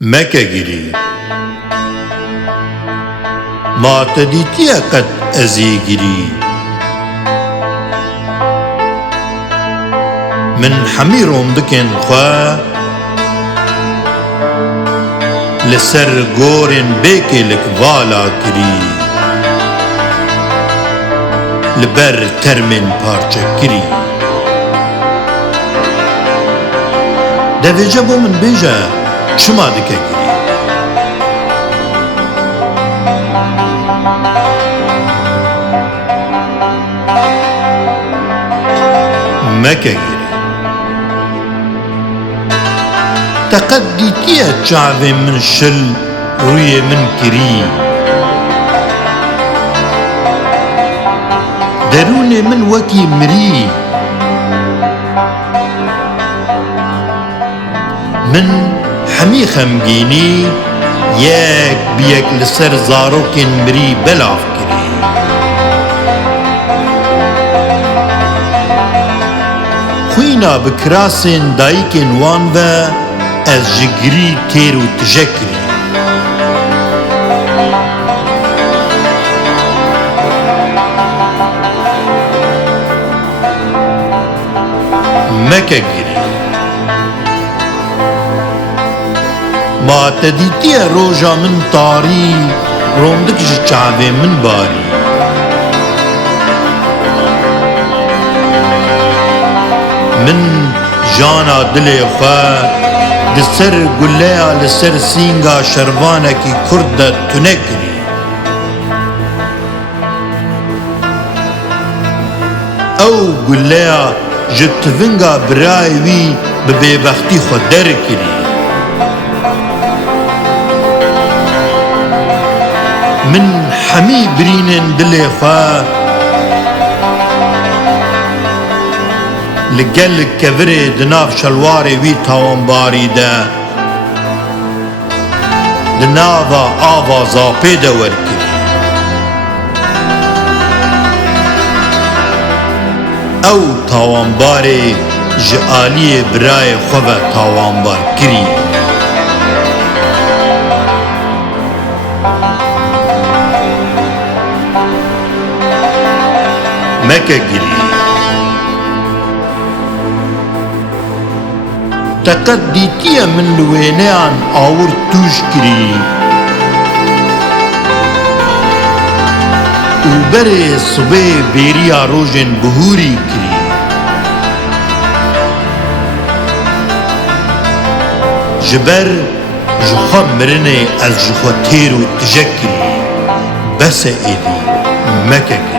مکه گیری ما تدیتیه قد ازی گیری من حمیرم دکن خواه لسر گورن بیکی لکوالا کری لبر ترمن پارچه کری دویجه بو من بیجه چما دکه گیری مکه گیری تقدیتیه چاوه من شل روی من کری درون من وکی مری من همی خمگینی یک بیک لسر زاروکن مری بلاف کری خوینا بکراسن دایکن وان و از جگری تیر و تجکری مکه گیری ما تدیتی روژا من تاری رومدکش چاوه من باری من جانا دل خواه لسر گلیا لسر سینگا شروانکی کرد تنکری او گلیا جتفنگا برای وی به بیبختی خود در کری من همی برینن دل خواه لگل کبره دناف شلواره وی تاوانباری ده دناوا آوازا پیدا ورکری او تاوانباره جعالی برای خواه تاوانبار کری مکه گیری تقدیتیه من لوینیان آور توش کری او بره صبح بیریا روژن بهوری کری جبر جخوا مرنه از جخوا تیر و تجکری بس ایدی مکه